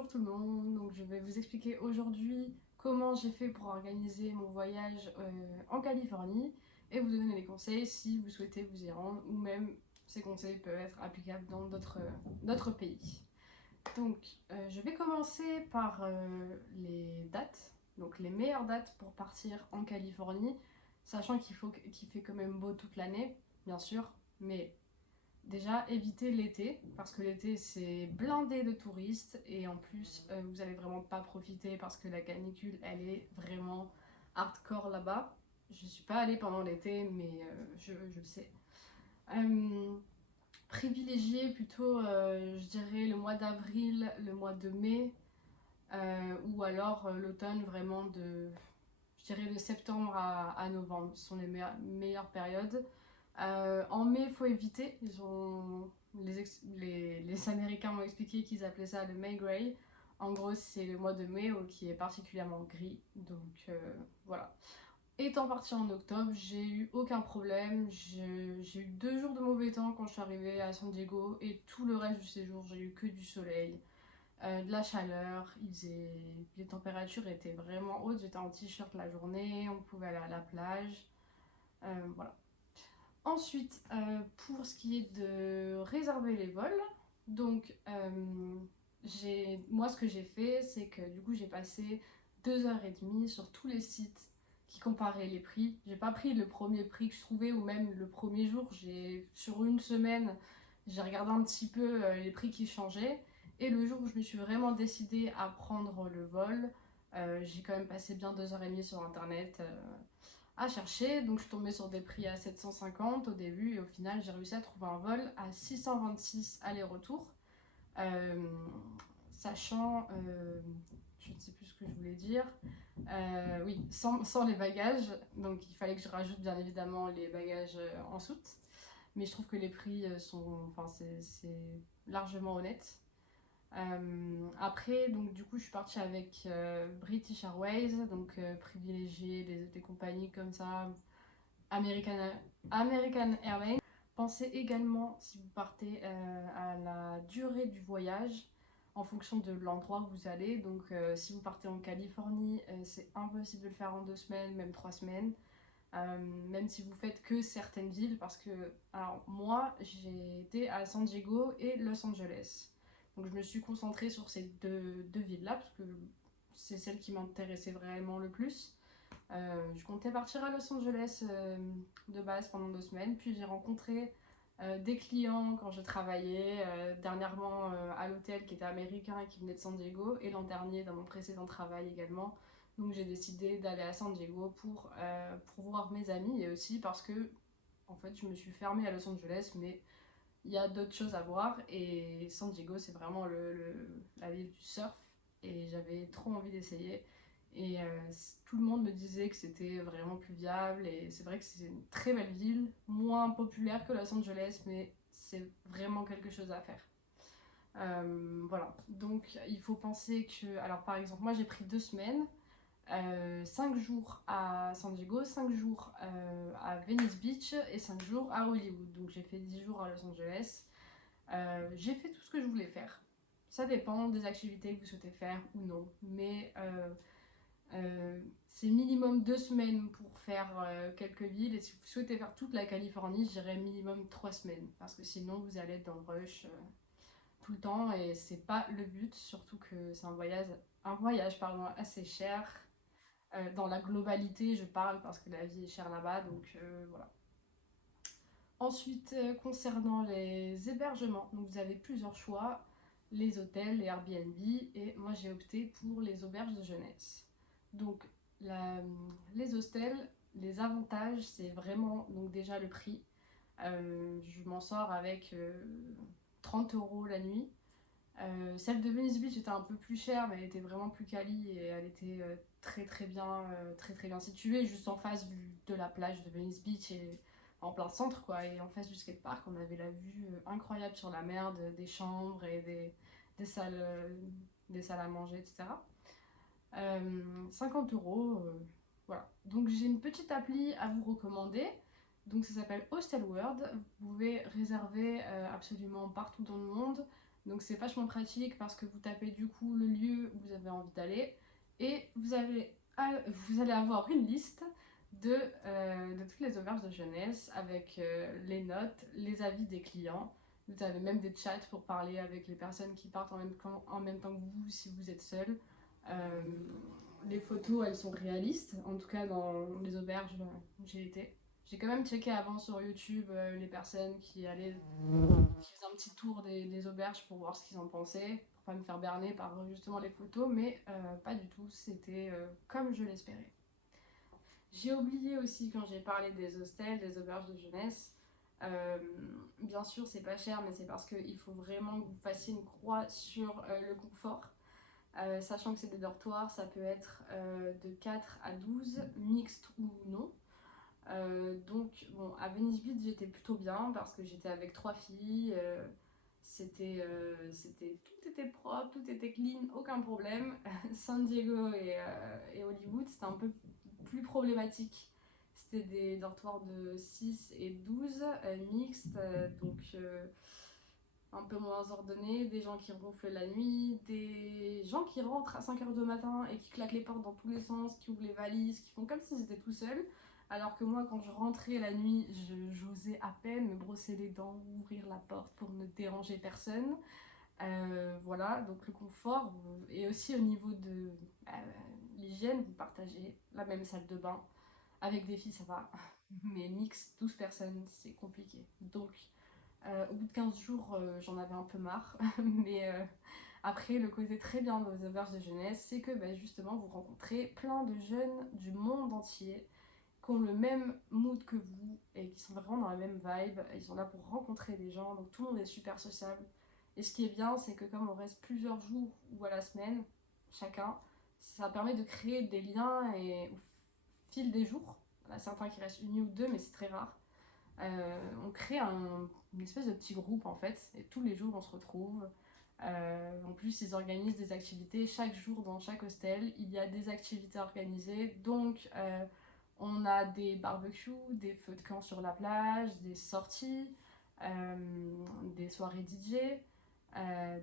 Bonjour tout le monde, donc je vais vous expliquer aujourd'hui comment j'ai fait pour organiser mon voyage en Californie et vous donner les conseils si vous souhaitez vous y rendre ou même ces conseils peuvent être applicables dans d'autres pays. Donc je vais commencer par les dates, donc les meilleures dates pour partir en Californie, sachant qu'il fait quand même beau toute l'année, bien sûr, mais déjà, évitez l'été, parce que l'été c'est blindé de touristes et en plus vous allez vraiment pas profiter parce que la canicule elle est vraiment hardcore là-bas. Je suis pas allée pendant l'été mais je le sais. Euh, Privilégiez plutôt, je dirais, le mois d'avril, le mois de mai ou alors l'automne vraiment je dirais de septembre à novembre. Ce sont les meilleures périodes. En mai, il faut éviter. Les Américains m'ont expliqué qu'ils appelaient ça le May Gray. En gros, c'est le mois de mai qui est particulièrement gris. Donc voilà. Étant partie en octobre, j'ai eu aucun problème. J'ai eu 2 jours de mauvais temps quand je suis arrivée à San Diego et tout le reste du séjour, j'ai eu que du soleil, de la chaleur. Les températures étaient vraiment hautes. J'étais en t-shirt la journée, on pouvait aller à la plage. Voilà. Ensuite, pour ce qui est de réserver les vols, donc moi ce que j'ai fait, c'est que du coup j'ai passé 2 heures et demie sur tous les sites qui comparaient les prix. J'ai pas pris le premier prix que je trouvais ou même le premier jour. Sur une semaine, j'ai regardé un petit peu les prix qui changeaient. Et le jour où je me suis vraiment décidée à prendre le vol, j'ai quand même passé bien 2 heures et demie sur internet. À chercher, donc je suis tombée sur des prix à 750 au début et au final j'ai réussi à trouver un vol à 626 aller-retour, euh, sachant, je ne sais plus ce que je voulais dire, oui, sans les bagages, donc il fallait que je rajoute bien évidemment les bagages en soute, mais je trouve que les prix enfin c'est largement honnête. Après, donc du coup, je suis partie avec British Airways, donc privilégier des compagnies comme ça, American, American Airlines. Pensez également, si vous partez, à la durée du voyage en fonction de l'endroit où vous allez. Donc, si vous partez en Californie, c'est impossible de le faire en 2 semaines, même 3 semaines. Même si vous faites que certaines villes, parce que, alors moi, j'ai été à San Diego et Los Angeles. Donc, je me suis concentrée sur ces deux villes-là, parce que c'est celles qui m'intéressaient vraiment le plus. Je comptais partir à Los Angeles de base pendant 2 semaines, puis j'ai rencontré des clients quand je travaillais dernièrement à l'hôtel qui était américain et qui venait de San Diego, et l'an dernier dans mon précédent travail également. Donc j'ai décidé d'aller à San Diego pour voir mes amis et aussi parce que en fait je me suis fermée à Los Angeles, mais il y a d'autres choses à voir et San Diego c'est vraiment la ville du surf et j'avais trop envie d'essayer. Et tout le monde me disait que c'était vraiment plus viable et c'est vrai que c'est une très belle ville, moins populaire que Los Angeles, mais c'est vraiment quelque chose à faire. Voilà, donc il faut penser que, alors par exemple, moi j'ai pris 2 semaines, 5 jours à San Diego, 5 jours à Venice Beach et 5 jours à Hollywood. Donc j'ai fait 10 jours à Los Angeles. J'ai fait tout ce que je voulais faire. Ça dépend des activités que vous souhaitez faire ou non, mais c'est minimum 2 semaines pour faire quelques villes. Et si vous souhaitez faire toute la Californie, je dirais minimum 3 semaines. Parce que sinon, vous allez être dans le rush tout le temps. Et c'est pas le but, surtout que c'est un voyage pardon, assez cher. Dans la globalité, je parle parce que la vie est chère là-bas. Donc voilà. Ensuite, concernant les hébergements, donc vous avez plusieurs choix, les hôtels, les Airbnb, et moi j'ai opté pour les auberges de jeunesse. Donc les hostels, les avantages, c'est vraiment donc déjà le prix. Je m'en sors avec 30 euros la nuit. Celle de Venice Beach était un peu plus chère, mais elle était vraiment plus quali et elle était très très bien située, juste en face de la plage de Venice Beach et en plein centre quoi. Et en face du skatepark, on avait la vue incroyable sur la mer, des chambres et des salles, des salles à manger, etc. 50 euros, voilà. Donc j'ai une petite appli à vous recommander. Donc ça s'appelle Hostel World. Vous pouvez réserver absolument partout dans le monde. Donc c'est vachement pratique parce que vous tapez du coup le lieu où vous avez envie d'aller et vous allez avoir une liste de toutes les auberges de jeunesse avec les notes, les avis des clients. Vous avez même des chats pour parler avec les personnes qui partent en même temps que vous si vous êtes seul. Euh, les photos, elles sont réalistes, en tout cas dans les auberges où j'ai été. J'ai quand même checké avant sur YouTube les personnes qui faisaient un petit tour des auberges pour voir ce qu'ils en pensaient, pour pas me faire berner par justement les photos, mais pas du tout, c'était comme je l'espérais. J'ai oublié aussi quand j'ai parlé des hostels, des auberges de jeunesse. Euh, Bien sûr, c'est pas cher, mais c'est parce qu'il faut vraiment que vous fassiez une croix sur le confort. Sachant que c'est des dortoirs, ça peut être de 4 à 12, mixte ou non. Donc, bon, à Venice Beach, j'étais plutôt bien parce que j'étais avec 3 filles. Tout était propre, tout était clean, aucun problème. San Diego et Hollywood, c'était un peu plus problématique. C'était des dortoirs de 6 et 12, mixtes, un peu moins ordonnés, des gens qui ronflent la nuit, des gens qui rentrent à 5h du matin et qui claquent les portes dans tous les sens, qui ouvrent les valises, qui font comme s'ils étaient tout seuls. Alors que moi, quand je rentrais la nuit, j'osais à peine me brosser les dents, ouvrir la porte pour ne déranger personne. Voilà, donc le confort et aussi au niveau de l'hygiène, vous partagez la même salle de bain. Avec des filles, ça va, mais mix 12 personnes, c'est compliqué. Donc, au bout de 15 jours, j'en avais un peu marre, mais après, le côté très bien de vos auberges de jeunesse, c'est que bah, justement, vous rencontrez plein de jeunes du monde entier qui ont le même mood que vous et qui sont vraiment dans la même vibe. Ils sont là pour rencontrer des gens, donc tout le monde est super sociable. Et ce qui est bien, c'est que comme on reste plusieurs jours ou à la semaine, chacun, ça permet de créer des liens et au fil des jours. Il y en a certains qui restent une nuit ou deux, mais c'est très rare. On crée une espèce de petit groupe en fait, et tous les jours on se retrouve. En plus, ils organisent des activités chaque jour dans chaque hostel. Il y a des activités organisées, donc on a des barbecues, des feux de camp sur la plage, des sorties, des soirées DJ.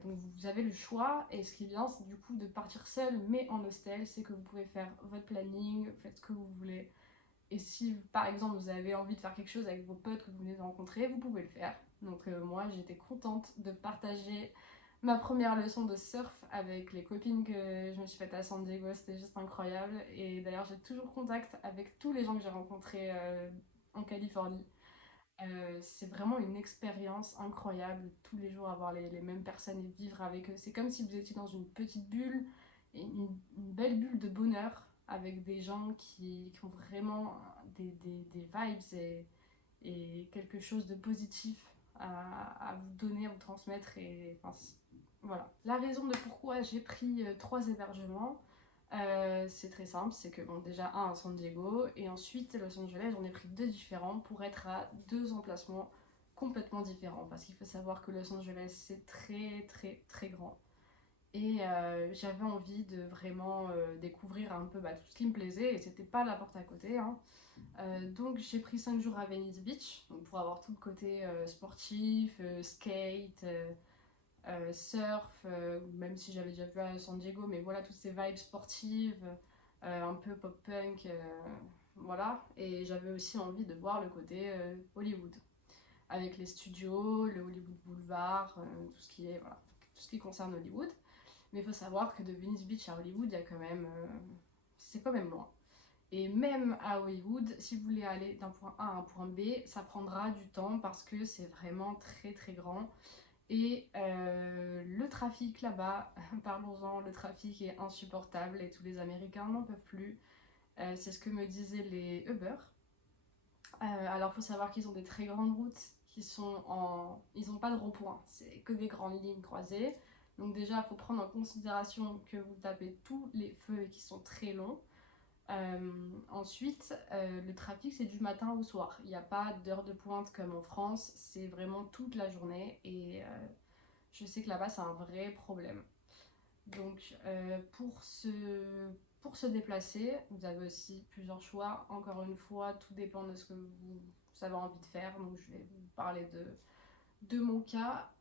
Donc vous avez le choix et ce qui est bien c'est du coup de partir seul mais en hostel, c'est que vous pouvez faire votre planning, faites ce que vous voulez. Et si par exemple vous avez envie de faire quelque chose avec vos potes que vous venez de rencontrer, vous pouvez le faire. Donc moi j'étais contente de partager ma première leçon de surf avec les copines que je me suis faite à San Diego, c'était juste incroyable. Et d'ailleurs j'ai toujours contact avec tous les gens que j'ai rencontrés en Californie. C'est vraiment une expérience incroyable, tous les jours avoir les mêmes personnes et vivre avec eux. C'est comme si vous étiez dans une petite bulle, et une belle bulle de bonheur avec des gens qui ont vraiment des vibes et quelque chose de positif à vous donner, à vous transmettre. Et enfin, voilà. La raison de pourquoi j'ai pris 3 hébergements, c'est très simple, c'est que bon, déjà un à San Diego et ensuite Los Angeles, j'en ai pris 2 différents pour être à 2 emplacements complètement différents parce qu'il faut savoir que Los Angeles c'est très très très grand et j'avais envie de vraiment découvrir un peu tout ce qui me plaisait et c'était pas la porte à côté, hein. Donc j'ai pris 5 jours à Venice Beach donc pour avoir tout le côté sportif, skate, surf, même si j'avais déjà vu à San Diego, mais voilà, toutes ces vibes sportives, un peu pop-punk, voilà. Et j'avais aussi envie de voir le côté Hollywood, avec les studios, le Hollywood Boulevard, tout ce qui est, voilà, tout ce qui concerne Hollywood. Mais il faut savoir que de Venice Beach à Hollywood, il y a quand même, c'est quand même loin. Et même à Hollywood, si vous voulez aller d'un point A à un point B, ça prendra du temps parce que c'est vraiment très très grand. Et le trafic là-bas, parlons-en, le trafic est insupportable et tous les Américains n'en peuvent plus. C'est ce que me disaient les Uber. Alors il faut savoir qu'ils ont des très grandes routes qui sont en... Ils n'ont pas de rond-point, c'est que des grandes lignes croisées. Donc déjà, il faut prendre en considération que vous tapez tous les feux qui sont très longs. Ensuite, le trafic c'est du matin au soir. Il n'y a pas d'heure de pointe comme en France, c'est vraiment toute la journée et je sais que là-bas c'est un vrai problème. Donc pour se déplacer, vous avez aussi plusieurs choix. Encore une fois, tout dépend de ce que vous avez envie de faire. Donc je vais vous parler de mon cas.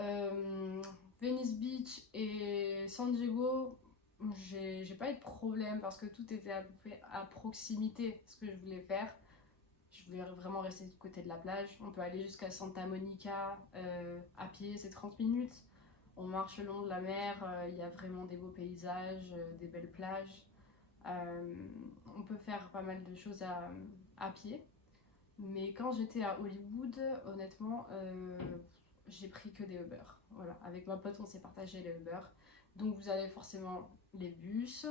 Euh, Venice Beach et San Diego, j'ai pas eu de problème parce que tout était à peu près à proximité ce que je voulais faire. Je voulais vraiment rester du côté de la plage. On peut aller jusqu'à Santa Monica à pied, c'est 30 minutes. On marche le long de la mer, il y a vraiment des beaux paysages, des belles plages. Euh, on peut faire pas mal de choses à pied. Mais quand j'étais à Hollywood, honnêtement, j'ai pris que des Uber. Voilà, avec ma pote, on s'est partagé les Uber. Donc vous avez forcément les bus,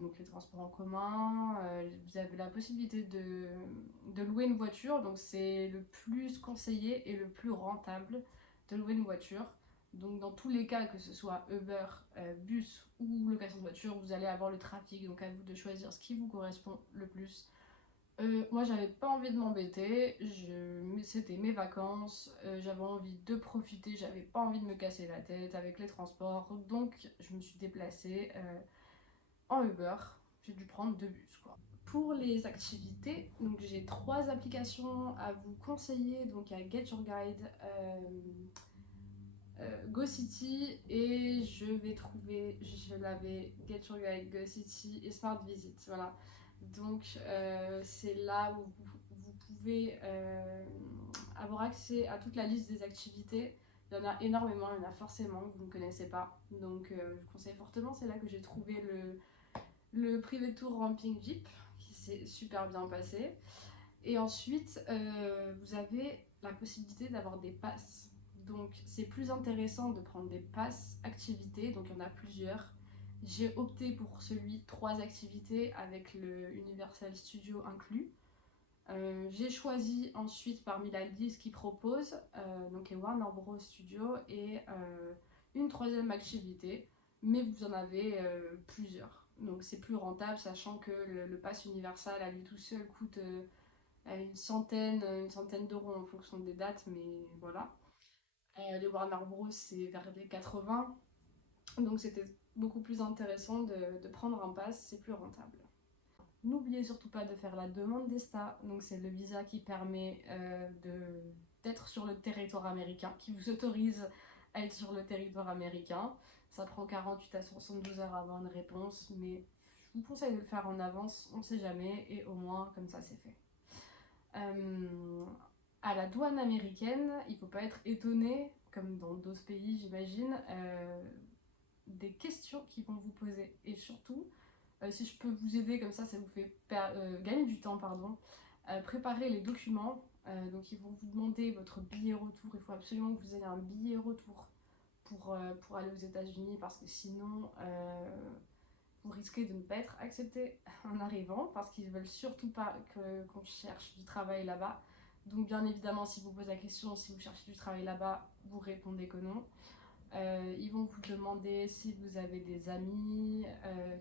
donc les transports en commun. Vous avez la possibilité de louer une voiture. Donc c'est le plus conseillé et le plus rentable de louer une voiture. Donc dans tous les cas, que ce soit Uber, bus ou location de voiture, vous allez avoir le trafic. Donc à vous de choisir ce qui vous correspond le plus. Moi, j'avais pas envie de m'embêter, c'était mes vacances, j'avais envie de profiter, j'avais pas envie de me casser la tête avec les transports, donc je me suis déplacée en Uber. J'ai dû prendre 2 bus, quoi. Pour les activités, donc j'ai 3 applications à vous conseiller. Donc il y a Get Your Guide, GoCity et je l'avais Get Your Guide, GoCity et Smart Visit. Voilà. Donc c'est là où vous pouvez avoir accès à toute la liste des activités. Il y en a énormément, il y en a forcément que vous ne connaissez pas. Donc je vous conseille fortement, c'est là que j'ai trouvé le Privé Tour Ramping Jeep qui s'est super bien passé. Et ensuite, vous avez la possibilité d'avoir des passes. Donc c'est plus intéressant de prendre des passes activités, donc il y en a plusieurs. J'ai opté pour celui 3 activités avec le Universal Studio inclus. J'ai choisi ensuite parmi la liste qui propose donc les Warner Bros Studios et une troisième activité, mais vous en avez plusieurs. Donc c'est plus rentable, sachant que le pass Universal à lui tout seul coûte une centaine d'euros en fonction des dates, mais voilà. Les Warner Bros, c'est vers les 80, donc c'était beaucoup plus intéressant de prendre un pass, c'est plus rentable. N'oubliez surtout pas de faire la demande d'ESTA, donc c'est le visa qui permet d'être sur le territoire américain, qui vous autorise à être sur le territoire américain. Ça prend 48 à 72 heures avant une réponse, mais je vous conseille de le faire en avance, on ne sait jamais, et au moins comme ça c'est fait. Euh, à la douane américaine, il ne faut pas être étonné, comme dans d'autres pays j'imagine, des questions qu'ils vont vous poser. Et surtout, si je peux vous aider comme ça vous fait gagner du temps, pardon, préparer les documents. Donc ils vont vous demander votre billet retour. Il faut absolument que vous ayez un billet retour pour aller aux États-Unis parce que sinon vous risquez de ne pas être accepté en arrivant parce qu'ils veulent surtout pas qu'on cherche du travail là-bas. Donc bien évidemment, si vous posez la question, si vous cherchez du travail là-bas, vous répondez que non. Ils vont vous demander si vous avez des amis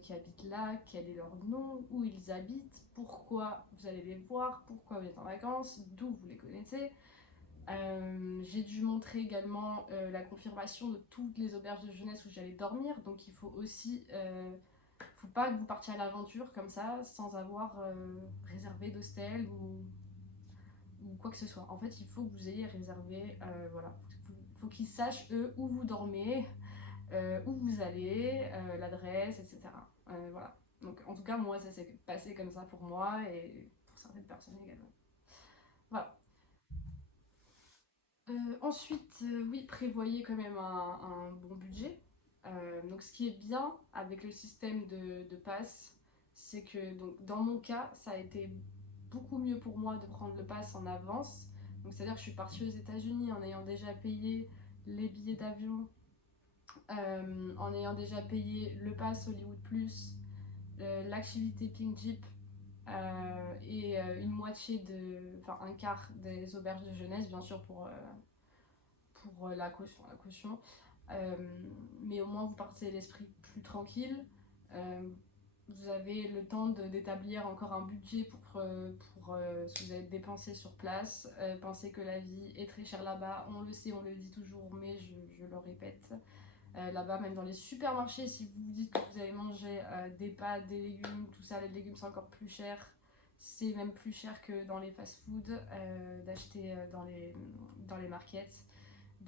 qui habitent là, quel est leur nom, où ils habitent, pourquoi vous allez les voir, pourquoi vous êtes en vacances, d'où vous les connaissez. J'ai dû montrer également la confirmation de toutes les auberges de jeunesse où j'allais dormir, donc il faut aussi faut pas que vous partiez à l'aventure comme ça sans avoir réservé d'hostel ou quoi que ce soit. En fait, il faut que vous ayez réservé, voilà, faut qu'ils sachent eux où vous dormez, où vous allez, l'adresse, etc. Voilà. Donc en tout cas, moi, ça s'est passé comme ça pour moi et pour certaines personnes également. Voilà. Ensuite, oui, prévoyez quand même un bon budget. Donc ce qui est bien avec le système de pass, c'est que donc, dans mon cas, ça a été beaucoup mieux pour moi de prendre le pass en avance. Donc c'est-à-dire que je suis partie aux États-Unis en ayant déjà payé les billets d'avion, en ayant déjà payé le pass Hollywood Plus, l'activité Pink Jeep et une moitié enfin un quart des auberges de jeunesse, bien sûr pour la caution. Euh, mais au moins vous partez l'esprit plus tranquille. Euh, Vous avez le temps d'établir encore un budget pour ce que vous avez dépensé sur place. Pensez que la vie est très chère là-bas, on le sait, on le dit toujours, mais je le répète. Là-bas, même dans les supermarchés, si vous vous dites que vous allez manger des pâtes, des légumes, tout ça, les légumes c'est encore plus cher. C'est même plus cher que dans les fast-foods d'acheter dans les markets.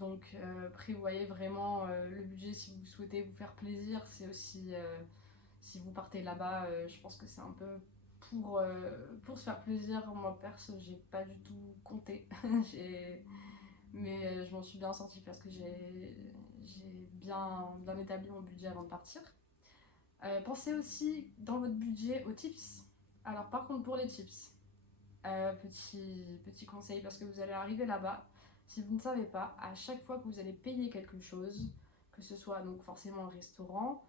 Donc prévoyez vraiment le budget si vous souhaitez vous faire plaisir. C'est aussi, si vous partez là-bas, je pense que c'est un peu pour se faire plaisir. Moi perso, j'ai pas du tout compté. Mais je m'en suis bien sortie parce que j'ai bien établi mon budget avant de partir. Pensez aussi dans votre budget aux tips. Alors par contre pour les tips, petit conseil parce que vous allez arriver là-bas, si vous ne savez pas, à chaque fois que vous allez payer quelque chose, que ce soit donc forcément un restaurant,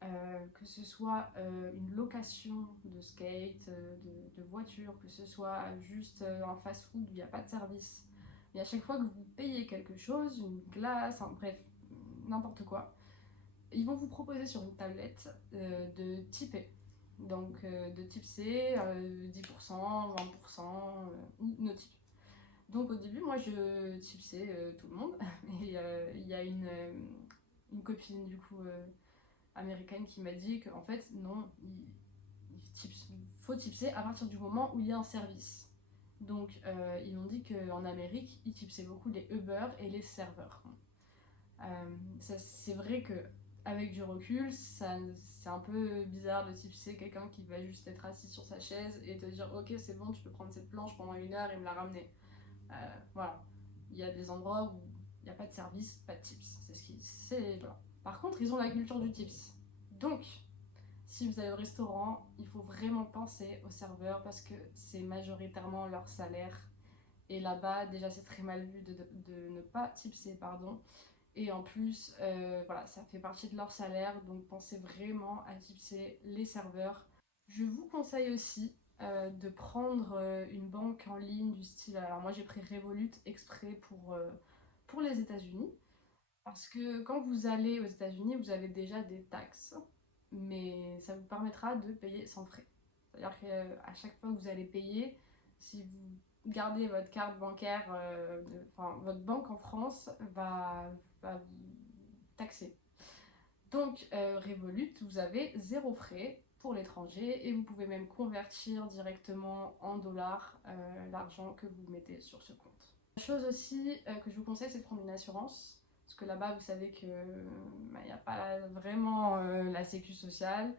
que ce soit une location de skate, de voiture, que ce soit juste un fast-food où il n'y a pas de service, et à chaque fois que vous payez quelque chose, une glace, bref, n'importe quoi, ils vont vous proposer sur une tablette de tiper. Donc de tipser 10%, 20% ou no tip. Donc au début, moi je tipsais tout le monde. Et il y a une copine du coup américaine qui m'a dit qu'en fait, non, il faut tipser à partir du moment où il y a un service. Donc ils m'ont dit qu'en Amérique, ils tipsaient beaucoup les Uber et les serveurs. C'est vrai que avec du recul, c'est un peu bizarre de tipser quelqu'un qui va juste être assis sur sa chaise et te dire ok c'est bon tu peux prendre cette planche pendant 1 heure et me la ramener. Voilà, il y a des endroits où il n'y a pas de service, pas de tips. Voilà. Par contre ils ont la culture du tips. Donc si vous allez au restaurant, il faut vraiment penser aux serveurs parce que c'est majoritairement leur salaire. Et là-bas, déjà, c'est très mal vu de ne pas tipser, pardon. Et en plus, voilà, ça fait partie de leur salaire, donc pensez vraiment à tipser les serveurs. Je vous conseille aussi de prendre une banque en ligne du style. Alors moi j'ai pris Revolut exprès pour les États-Unis, parce que quand vous allez aux États-Unis, vous avez déjà des taxes, mais ça vous permettra de payer sans frais. C'est-à-dire qu'à chaque fois que vous allez payer, si vous gardez votre carte bancaire, enfin votre banque en France va vous taxer. Donc Revolut, vous avez 0 frais pour l'étranger et vous pouvez même convertir directement en dollars l'argent que vous mettez sur ce compte. La chose aussi que je vous conseille, c'est de prendre une assurance. Parce que là-bas, vous savez que il n'y a pas vraiment la sécu sociale.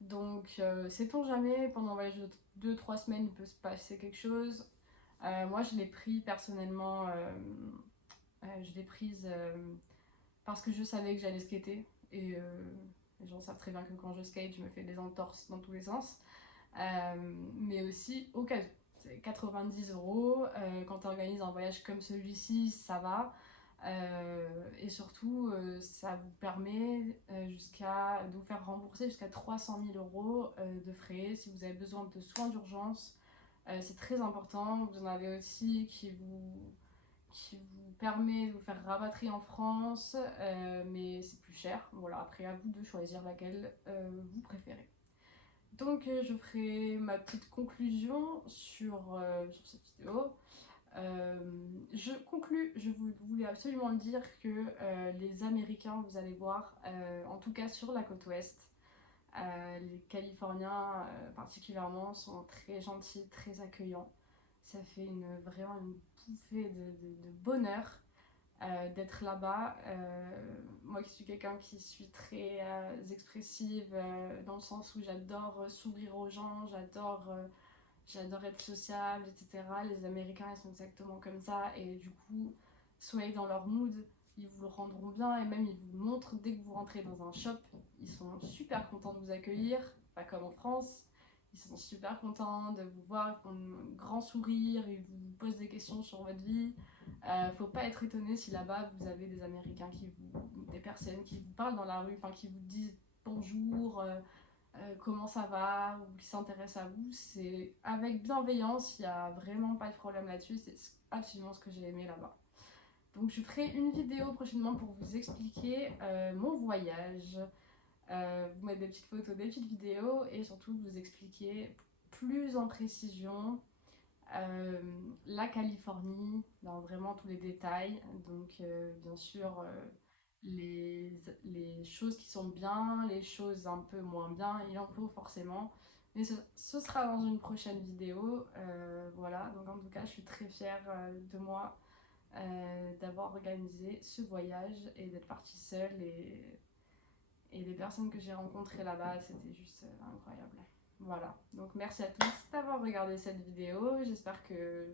Donc, sait-on jamais, pendant un voyage de 2-3 semaines, il peut se passer quelque chose. Moi, je l'ai pris personnellement, je l'ai prise parce que je savais que j'allais skater. Et les gens savent très bien que quand je skate, je me fais des entorses dans tous les sens. Mais aussi au cas où. C'est 90 €. Quand tu organises un voyage comme celui-ci, ça va. Et surtout, ça vous permet de vous faire rembourser jusqu'à 300 000 € de frais si vous avez besoin de soins d'urgence. C'est très important. Vous en avez aussi qui vous permet de vous faire rapatrier en France, mais c'est plus cher. Voilà, après à vous de choisir laquelle vous préférez. Donc je ferai ma petite conclusion sur cette vidéo. Je conclus, je voulais absolument le dire que les Américains, vous allez voir, en tout cas sur la côte ouest, les Californiens particulièrement sont très gentils, très accueillants. Ça fait vraiment une bouffée de bonheur d'être là-bas. Moi qui suis quelqu'un qui suis très expressive dans le sens où j'adore sourire aux gens, j'adore être sociable, etc. Les Américains ils sont exactement comme ça et du coup soyez dans leur mood, ils vous le rendront bien et même ils vous montrent dès que vous rentrez dans un shop, ils sont super contents de vous accueillir, pas comme en France. Ils sont super contents de vous voir, ils font un grand sourire, ils vous posent des questions sur votre vie. Faut pas être étonné si là-bas vous avez des Américains des personnes qui vous parlent dans la rue, enfin qui vous disent bonjour, comment ça va, ou qui s'intéressent à vous. C'est avec bienveillance, il n'y a vraiment pas de problème là-dessus, c'est absolument ce que j'ai aimé là-bas. Donc je ferai une vidéo prochainement pour vous expliquer mon voyage, vous mettre des petites photos, des petites vidéos et surtout vous expliquer plus en précision la Californie dans vraiment tous les détails. Donc bien sûr les choses qui sont bien, les choses un peu moins bien, il en faut forcément. Mais ce sera dans une prochaine vidéo. Voilà, donc en tout cas je suis très fière de moi d'avoir organisé ce voyage et d'être partie seule et les personnes que j'ai rencontrées là-bas, c'était juste incroyable. Voilà, donc merci à tous d'avoir regardé cette vidéo, j'espère que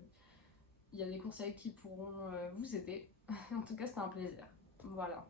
il y a des conseils qui pourront vous aider. En tout cas, c'était un plaisir. Voilà.